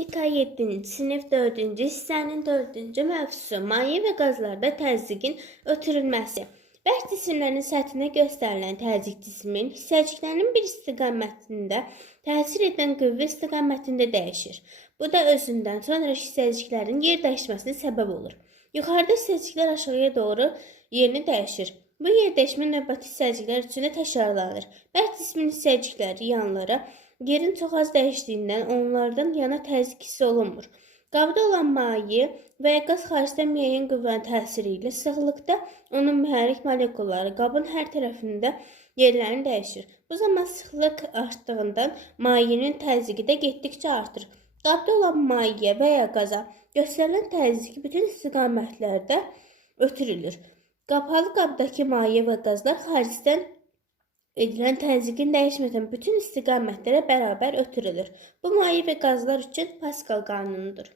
Fizika 7. sinif 4. hissənin 4-cü mövzusu maye və qazlarda təzyiqin ötürülməsi. Bərk cisimlərin səthinə göstərilən təzyiq cismin hissəciklərinin bir istiqamətində təsir edən qüvvə istiqamətində dəyişir. Bu da özündən sonra hissəciklərin yer dəyişməsinə səbəb olur. Yuxarıda hissəciklər aşağıya doğru yerini dəyişir. Bu yer dəyişmə növbəti hissəciklər üçün də təkrarlanır. Bərk cismin hissəcikləri yanlara yerin çox az dəyişdiyindən onlardan yana təzyiq hissi olunmur. Qabda olan maye və ya qaz xaricdə müəyyən qüvvənin təsiri ilə sıxlıqda onun mühərrik molekulları qabın hər tərəfində yerlərini dəyişir. Bu zaman sıxlıq artdığından mayenin təzyiqi də getdikcə artır. Qabda olan maye və ya qaza göstərilən təzyiq bütün istiqamətlərdə ötürülür. Qapalı qabdakı maye və qazlar xaricdən edilən təzyiqin dəyişmədən bütün istiqamətlərə bərabər ötürülür. Bu maye və qazlar üçün Paskal qanunudur.